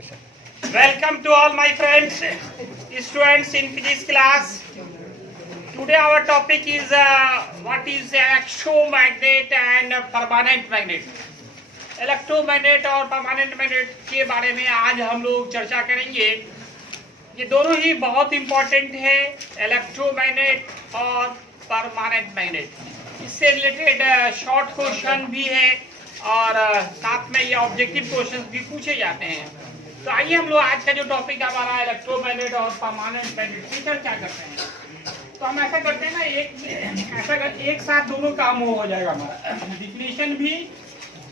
Welcome to all my friends, students in physics class. Today our topic is what is electromagnet and permanent magnet. Electromagnet और permanent magnet के बारे में आज हम लोग चर्चा करेंगे। ये दोनों ही बहुत इम्पोर्टेंट है, इलेक्ट्रोमैग्नेट और परमानेंट मैग्नेट। इससे रिलेटेड शॉर्ट क्वेश्चन भी है और साथ में ये ऑब्जेक्टिव क्वेश्चंस भी पूछे जाते हैं। तो आइए हम लोग आज का जो टॉपिक हमारा इलेक्ट्रोमैग्नेट और परमानेंट मैग्नेट की चर्चा करते हैं। तो हम ऐसा करते हैं ना, एक साथ दोनों काम हो जाएगा हमारा, डिफिनीशन भी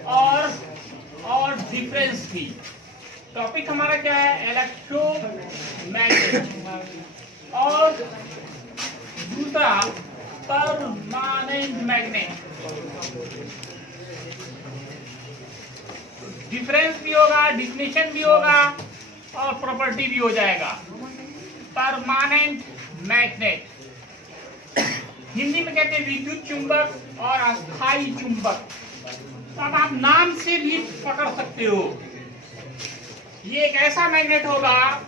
और डिफरेंस भी। टॉपिक हमारा क्या है, इलेक्ट्रोमैग्नेट और दूसरा परमानेंट मैग्नेट। डिफरेंस भी होगा, डिफिनीशन भी होगा और प्रॉपर्टी भी हो जाएगा। परमानेंट मैग्नेट हिंदी में कहते हैं विद्युत चुंबक और अस्थायी चुंबक। तो अब आप नाम से भी पकड़ सकते हो, ये एक ऐसा मैग्नेट होगा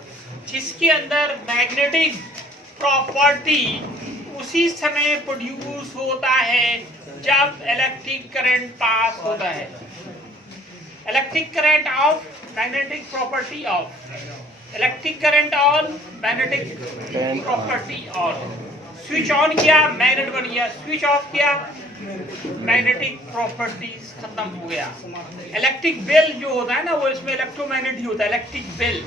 जिसके अंदर मैग्नेटिक प्रॉपर्टी उसी समय प्रोड्यूस होता है जब इलेक्ट्रिक करंट पास होता है। Electric current of magnetic property of, electric current on magnetic property on. Switch on किया, मैग्नेट बन गया, स्विच ऑफ किया, मैग्नेटिक प्रॉपर्टीज खत्म हो गया। इलेक्ट्रिक बेल जो होता है ना, वो इसमें इलेक्ट्रोमैग्नेट ही होता है। इलेक्ट्रिक बेल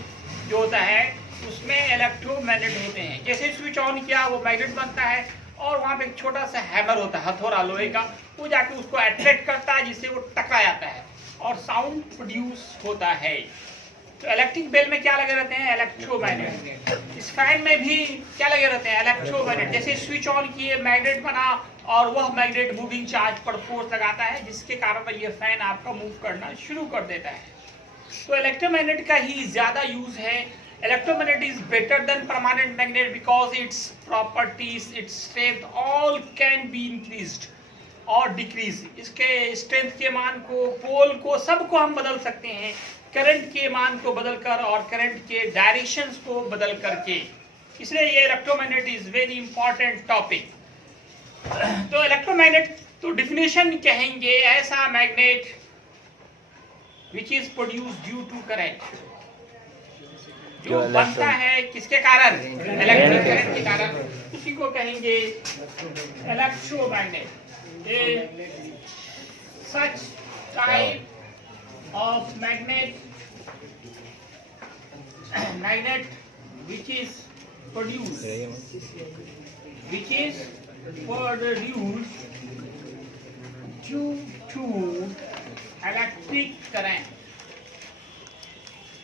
जो होता है उसमें इलेक्ट्रोमैग्नेट होते हैं। जैसे स्विच ऑन किया वो मैग्नेट बनता है और वहां पे एक छोटा सा हैमर होता है, हथौड़ा लोहे का, वो जाके उसको अट्रैक्ट करता है जिससे वो टकरा जाता है और साउंड प्रोड्यूस होता है। तो इलेक्ट्रिक बेल में क्या लगे रहते हैं, इलेक्ट्रोमैग्नेट। इस फैन में भी क्या लगे रहते हैं, इलेक्ट्रोमैग्नेट। जैसे स्विच ऑन किए, मैग्नेट बना और वह मैग्नेट मूविंग चार्ज पर फोर्स लगाता है जिसके कारण ये फैन आपका मूव करना शुरू कर देता है। तो इलेक्ट्रोमैग्नेट का ही ज्यादा यूज है। Electromagnet is better than permanent magnet because its properties, its strength all can be increased और डिक्रीज। इसके स्ट्रेंथ के मान को, पोल को, सबको हम बदल सकते हैं, करंट के मान को बदलकर और करंट के डायरेक्शंस को बदल करके। इसलिए ये electromagnet is very important topic. तो इलेक्ट्रोमैग्नेट तो डिफिनेशन कहेंगे ऐसा magnet which is produce due to current, जो बनता है किसके कारण, इलेक्ट्रिक करंट के कारण, उसी को कहेंगे electromagnet. Such type of magnet which is produced due to electric current,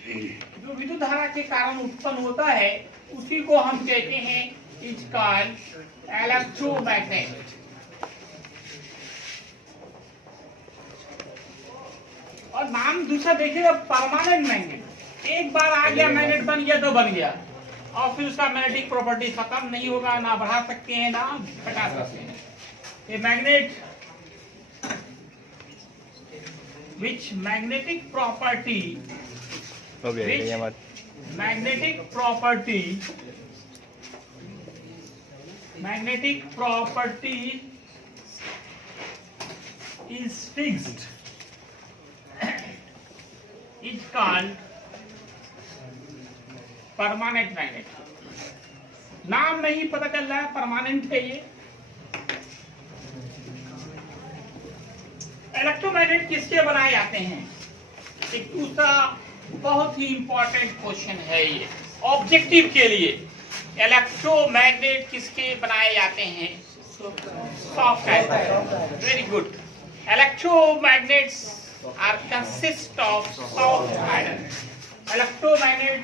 जो विद्युत धारा के कारण उत्पन्न होता है उसी को हम कहते हैं इज कॉल्ड इलेक्ट्रोमैग्नेट। और नाम दूसरा देखिएगा, परमानेंट मैग्नेट। एक बार आ गया मैग्नेट, बन गया तो बन गया और फिर उसका मैग्नेटिक प्रॉपर्टी खत्म नहीं होगा, ना बढ़ा सकते हैं ना घटा सकते हैं। ये magnet which magnetic property is fixed is called permanent magnet. नाम में ही पता चल रहा है परमानेंट है ये। इलेक्ट्रोमैग्नेट किसके बनाए जाते हैं, एक दूसरा बहुत ही इंपॉर्टेंट क्वेश्चन है ये ऑब्जेक्टिव के लिए। इलेक्ट्रोमैग्नेट किसके बनाए जाते हैं, soft iron. Very good. Electromagnets are consist of soft iron. Electromagnet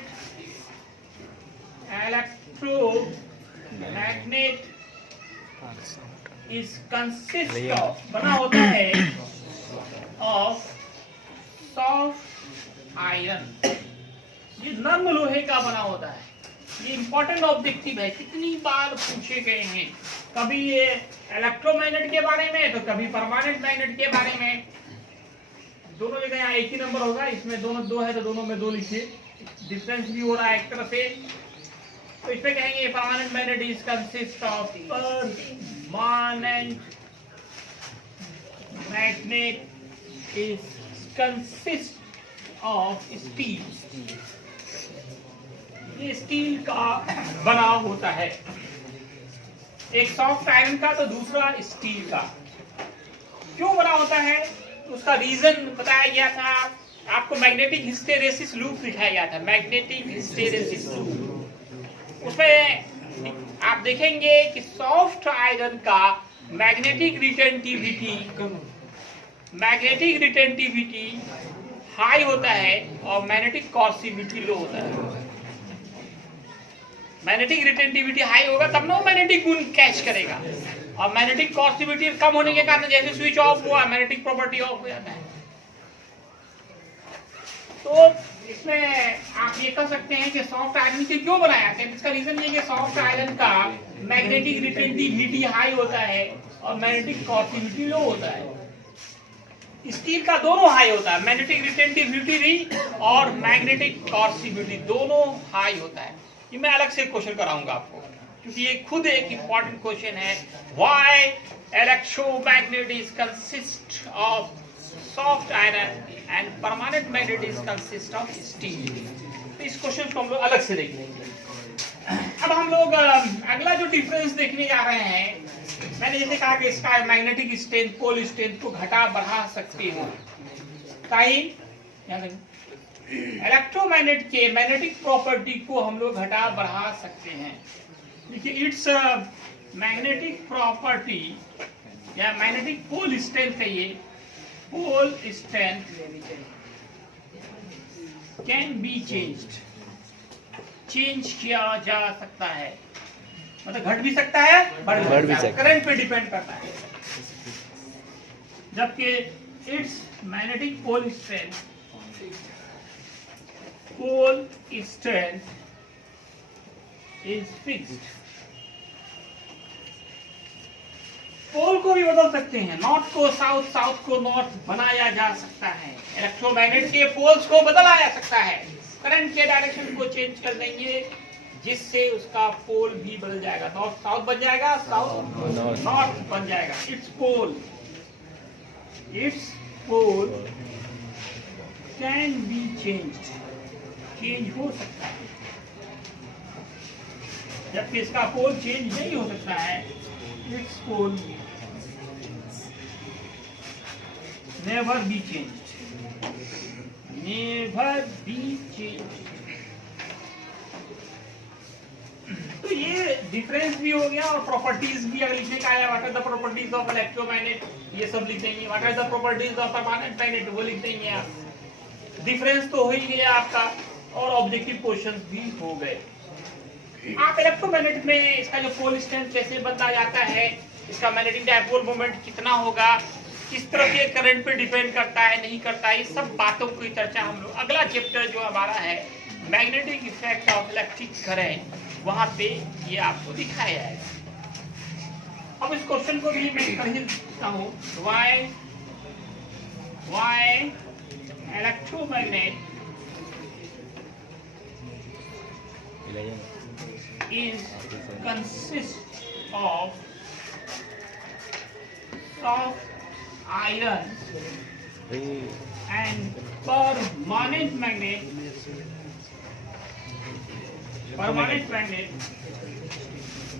is consist of, बना होता है of soft iron। ये नर्म लोहे का बना होता है। ये इंपॉर्टेंट ऑब्जेक्टिव है, कितनी बार पूछे गए हैं, कभी ये इलेक्ट्रोमैग्नेट के बारे में तो कभी परमानेंट मैग्नेट के बारे में। दोनों जगह यहाँ एक ही नंबर होगा, इसमें दोनों दो है तो दोनों में दो लिखिए, डिफरेंस भी हो रहा है एक तरह से। तो इस पे कहेंगे permanent magnet is consist of permanent magnet is consist of steel. ये स्टील का बना होता है, एक सॉफ्ट आयरन का तो दूसरा स्टील का। क्यों बना होता है उसका रीजन बताया गया था आपको, मैग्नेटिक हिस्टेरेसिस लूप दिखाया गया था, मैग्नेटिक हिस्टेरेसिस लूप। उसमें आप देखेंगे कि सॉफ्ट आयरन का मैग्नेटिक रिटेंटिविटी हाई होता है और मैग्नेटिक कॉर्सिविटी लो होता है। मैग्नेटिक रिटेंटिविटी हाई होगा तब ना मैग्नेटिक गुण कैच करेगा, और मैग्नेटिक कॉर्सिविटी कम होने के कारण जैसे स्विच ऑफ हुआ मैग्नेटिक प्रॉपर्टी ऑफ हो जाता है। तो इसमें आप ये कह सकते हैं कि सॉफ्ट आयरन से क्यों बनाया था, इसका रीजन ये कि सॉफ्ट आयरन का मैग्नेटिक रिटेंटिविटी हाई होता है और मैग्नेटिक कॉर्सिविटी लो होता है। स्टील का दोनों हाई होता है, मैग्नेटिक रिटेंटिविटी भी और मैग्नेटिक कॉर्सिविटी दोनों हाई होता है। ये मैं अलग से क्वेश्चन कराऊंगा आपको, क्योंकि ये खुद एक इंपॉर्टेंट क्वेश्चन है। Why electromagnet is consist of soft iron and permanent magnet is consist of steel. तो इस क्वेश्चन को हम लोग अलग से देखेंगे। अब हम लोग अगला जो डिफरेंस देखने जा रहे हैं, मैंने जैसे कहा कि इसका मैग्नेटिक स्ट्रेंथ, पोल स्ट्रेंथ को घटा बढ़ा सकते हो। इलेक्ट्रोमैग्नेट के मैग्नेटिक प्रॉपर्टी को हम लोग घटा बढ़ा सकते हैं। देखिए इट्स मैग्नेटिक प्रॉपर्टी या मैग्नेटिक पोल स्ट्रेंथ कहिए, pole strength can be changed, change किया जा सकता है, मतलब घट भी सकता है बढ़ भी सकता है, करंट पे डिपेंड करता है। जबकि its magnetic pole strength is fixed। पोल को भी बदल सकते हैं, नॉर्थ को साउथ, साउथ को नॉर्थ बनाया जा सकता है। इलेक्ट्रोमैग्नेट के पोल्स को बदला जा सकता है, करंट के डायरेक्शन को चेंज कर देंगे जिससे उसका पोल भी बदल जाएगा, नॉर्थ साउथ बन जाएगा, साउथ नॉर्थ बन जाएगा। Its pole can be changed, change हो सकता है, जबकि इसका पोल चेंज नहीं हो सकता है। Its pole never be changed, never be changed. तो ये डिफरेंस भी हो गया और प्रॉपर्टीज भी अगर लिखने का आया, what are the properties of electromagnet, ये सब लिख देंगे। What are the properties of permanent magnet, वो लिख देंगे आप। डिफरेंस तो हो ही गया आपका और ऑब्जेक्टिव क्वेश्चंस भी हो गए। आप इलेक्ट्रोमैग्नेट में इसका जो पोल स्ट्रेंथ कैसे बदला जाता है, इसका मैग्नेटिक डायपोल मोमेंट कितना होगा, किस तरह के करंट पे डिपेंड करता है नहीं करता है, ये सब बातों की चर्चा हम लोग अगला चैप्टर जो हमारा है magnetic effect of electric current, वहां पे ये आपको दिखाया जाएगा। अब इस क्वेश्चन को भी मैं कर ही देता हूँ। Why electromagnet is consist of soft iron and permanent magnet.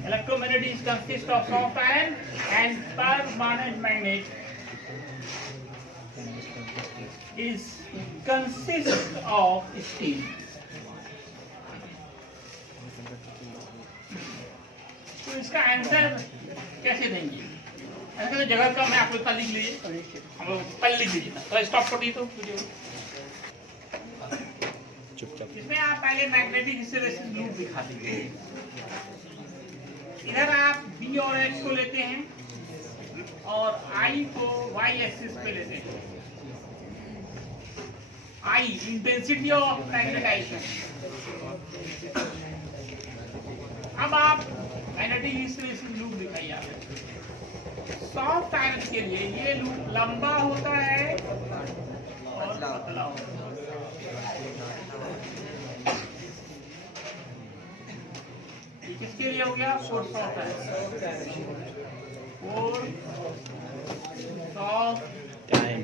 Electromagnet is consist of soft iron and permanent magnet is consist of steel. तो इसका आंसर कैसे देंगे, ऐसा जगह का मैं आपको लिख लीजिए, हम लोग पहले लिख लीजिए तो स्टॉप कर दी। तो चुपचाप इसमें आप पहले मैग्नेटिक हिस्टेरेसिस लूप दिखा दीजिए। इधर आप बी और एक्स को लेते हैं और आई को वाई एक्सिस पे लेते हैं। आई इंटेंसिटी ऑफ मैग्नेटाइजेशन। अब आप मैग्नेटिक हिस्टेरेसिस लूप दिखाइए। आप सॉफ्ट आयरन के लिए ये लूप लंबा होता है और पतला होता है। किसके लिए हो गया? For soft iron.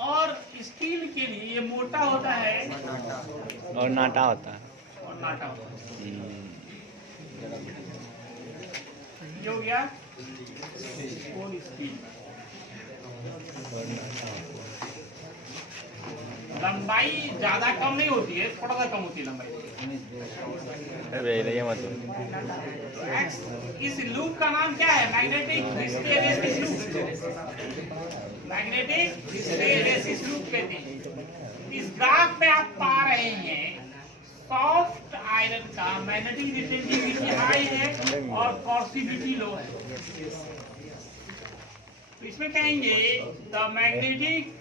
और स्टील के लिए ये मोटा होता है और नाटा होता है। और नाटा होता है। ये हो गया कोल स्टील। लंबाई ज्यादा कम नहीं होती है, थोड़ा सा कम होती है लंबाई। तो एक्स इस लूप का नाम क्या है? Magnetic hysteresis loop. Magnetic hysteresis loop कहते हैं। इस ग्राफ में आप पा रहे हैं सॉफ्ट आयरन का मैग्नेटिक रिटेंटिविटी हाई है और कॉर्सिविटी लो है। तो इसमें कहेंगे the magnetic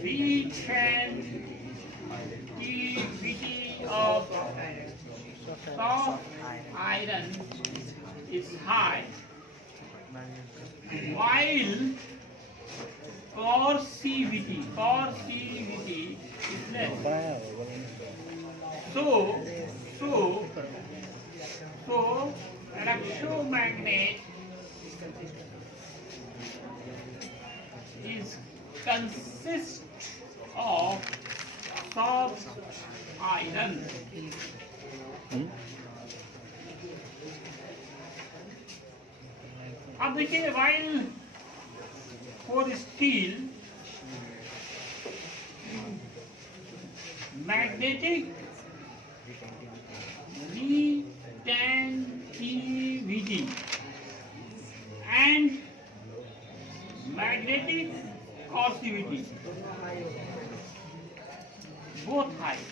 retentivity of soft iron is high, while coercivity is less. So electromagnet consists of soft iron. अब देखिए, while for steel magnetic retentivity and magnetic coercivity both high.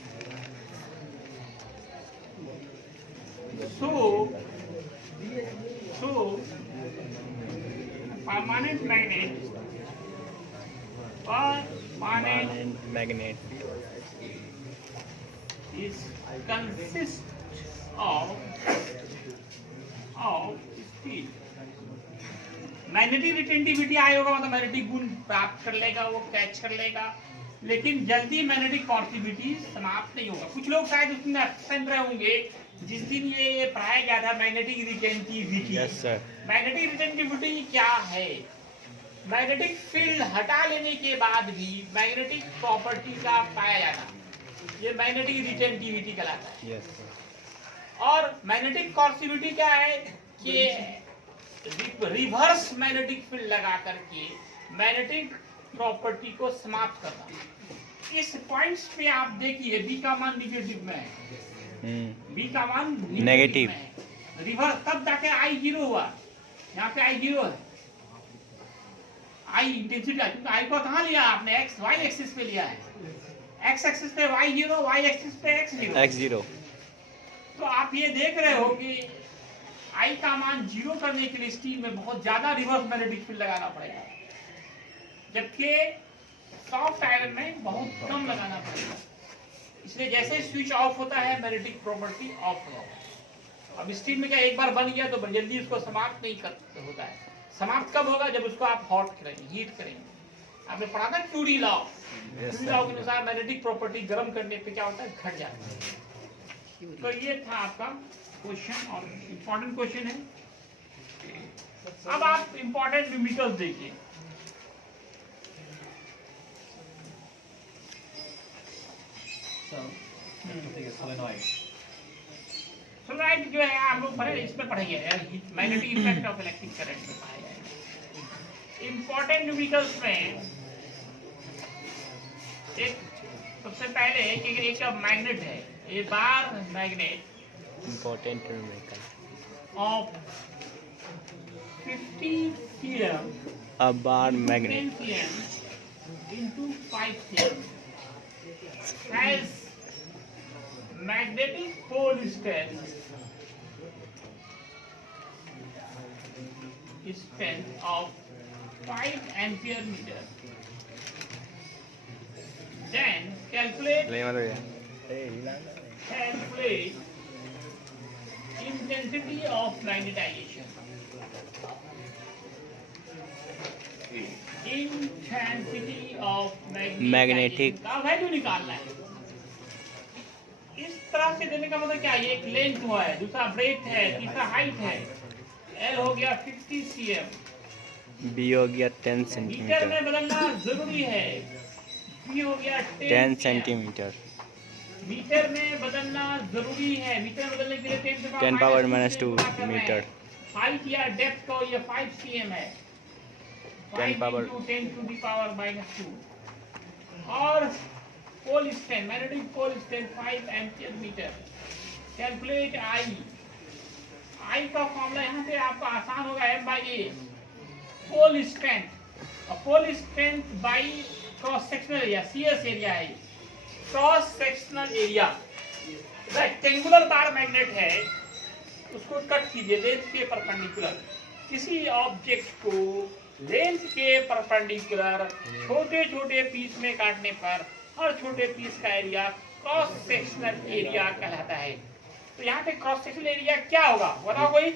So permanent magnet is consists of steel. Magnetic retentivity आया होगा, मतलब magnetic गुण प्राप्त कर लेगा, वो कैच कर लेगा, लेकिन जल्दी मैग्नेटिक कॉर्सिविटी समाप्त नहीं होगा। कुछ लोग शायद उसमें एब्सेंट रहे होंगे जिस दिन ये पढ़ाया गया था magnetic retentivity. Yes sir. Magnetic retentivity क्या है? मैग्नेटिक फील्ड हटा लेने के बाद भी मैग्नेटिक प्रॉपर्टी का पाया जाना, ये मैग्नेटिक रिटेंटिविटी कहलाता है। Yes sir. और मैग्नेटिक कॉर्सिविटी क्या है कि रिवर्स मैग्नेटिक फील्ड लगा करके मैग्नेटिक प्रॉपर्टी को समाप्त करना। इस पॉइंट्स पे आप देखिए बी का मान निगेटिव में है, बी का मान नेगेटिव है, रिवर्स तब जाके आई 0 हुआ। यहाँ पे आई 0 है, आई इंटेंसिटी, क्योंकि आई को कहाँ लिया आपने? एक्स वाई एक्सिस पे लिया है। एक्स एक्सिस पे वाई 0, वाई एक्सिस पे एक्स 0। तो आप ये देख रहे हो कि आई का मान 0 करने के लिए स्टील में बहुत ज्यादा रिवर्स मैग्नेटिक फील्ड लगाना पड़ेगा, जबकि सॉफ्ट आयरन में बहुत कम लगाना पड़ेगा। इसलिए जैसे स्विच ऑफ होता है मैग्नेटिक प्रॉपर्टी ऑफ होता है। अब स्टील में क्या एक बार बन गया तो जल्दी उसको समाप्त नहीं होता है। समाप्त कब होगा? जब उसको आप हॉट करेंगे, हीट करेंगे। आपने पढ़ा था क्यूरी लॉ। क्यूरी लॉ के अनुसार मैग्नेटिक प्रॉपर्टी गर्म करने पे क्या होता है? घट जाता है। तो ये था आपका क्वेश्चन और इम्पोर्टेंट क्वेश्चन है। अब आप इम्पोर्टेंट न्यूमेरिकल्स देखिए। सोलेनॉइड जो है आप लोग पढ़े, इसमें पढ़ेंगे magnetic effect of electric current में पाया जाएगा। इम्पोर्टेंट न्यूमेरिकल्स में एक सबसे पहले एक मैग्नेट है, a bar magnet important numerical of 50 cm a bar magnet 10 cm into 5 cm has magnetic pole strength of 5 ampere meter. Then calculate intensity of magnetization. Intensity of magnetic का value निकालना है। तरह से देने का मतलब क्या है, एक लेंथ हुआ है, दूसरा ब्रेथ है, तीसरा हाइट है। एल हो गया 50 cm। बी हो गया 10 मीटर सेंटीमीटर। में बदलना जरूरी है। बी हो गया 10 सेंटीमीटर। मीटर में बदलना जरूरी है। मीटर में बदलने के लिए 10 पावर माइनस 2 मीटर। हाइट या डेप्थ को ये 5 cm है। 10 power 10 to the power minus 2। और pole strength, magnetic pole strength 5 ampere metre. Calculate I. I का फॉर्मूला यहाँ पे आपका आसान होगा, M/A। पोल स्ट्रेंथ और pole strength by cross sectional area, CS area है। Cross sectional area rectangular bar magnet है, उसको कट कीजिए लेंथ के परपेंडिकुलर। किसी ऑब्जेक्ट को लेंथ के परपेंडिकुलर छोटे छोटे पीस में काटने पर हर छोटे पीस का एरिया क्रॉस सेक्शनल एरिया कहलाता है। तो यहाँ पे क्रॉस सेक्शनल एरिया क्या होगा बताओ कोई?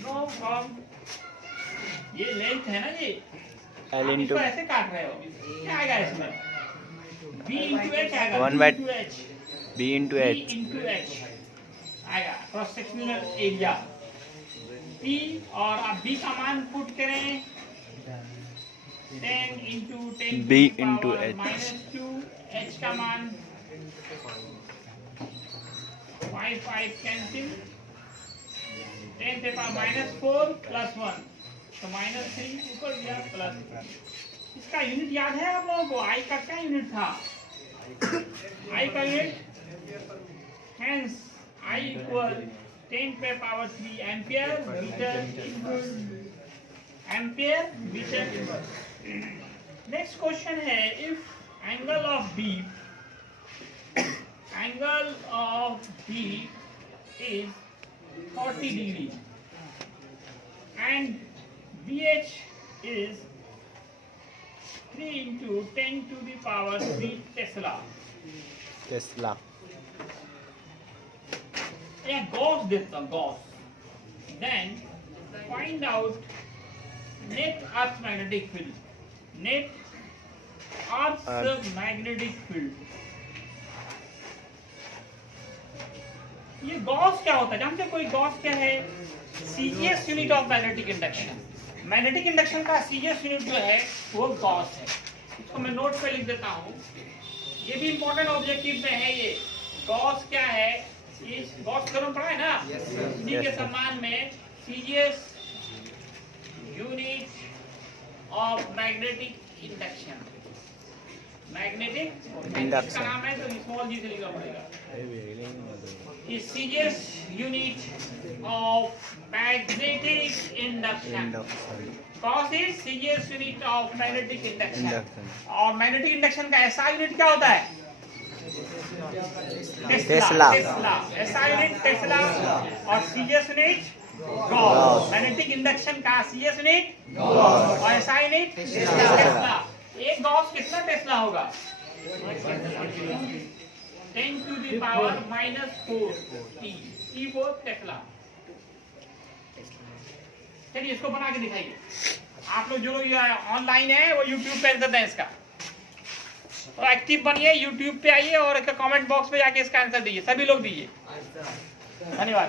नो फ्रॉम, ये लेंथ है ना, ये L आप इसको into ऐसे काट रहे हो, क्या आएगा इसमें? B into H आएगा। 1 by B into B H। into H आएगा क्रॉस सेक्शनल एरिया। P और आप B का मान पुट करें 10 into 10 B to the into power H। minus 2। H का मान 5 कैंसिल, 10 से पावर माइनस 4 प्लस 1 तो माइनस 3 ऊपर गया प्लस। इसका यूनिट याद है आप लोगों को? आई का क्या यूनिट था? आई का यूनिट हेंस आई इक्वल 10 पे power 3 ampere metre ampere metre. Next question है, if angle of B is 40 degree and BH is 3 into 10 to the power 3 Tesla। Tesla. या गॉस देता हूं, gauss. Then find out net earth magnetic field. Net earth magnetic field. ये gauss क्या होता है जानते हैं कोई? गॉस क्या है? CGS unit of magnetic induction. Magnetic induction का सीजीएस यूनिट जो है वो गॉस है। इसको मैं नोट पे लिख देता हूँ, ये भी इंपॉर्टेंट ऑब्जेक्टिव में है। ये गॉस क्या है? इस गॉस थ्योरम पढ़ा है ना? इसी के सम्मान में CGS unit of magnetic induction. Magnetic induction का नाम है तो स्मॉल जी से लिखना पड़ेगा। is CGS unit of magnetic induction। cos is CGS unit of magnetic induction। और मैग्नेटिक इंडक्शन का SI यूनिट क्या होता है? टेस्ला। SI यूनिट टेस्ला और CGS unit Gauss. Magnetic induction का CGS यूनिट और SI यूनिट टेस्ला। एक Gauss कितना टेस्ला होगा? 10 to the power minus 4 T4 Tesla. चलिए इसको बना के दिखाइए। आप लोग जो ऑनलाइन है वो YouTube पे आंसर दें इसका, और एक्टिव बनिए, YouTube पे आइए और कमेंट बॉक्स पे जाके इसका आंसर दीजिए। सभी लोग दीजिए। धन्यवाद।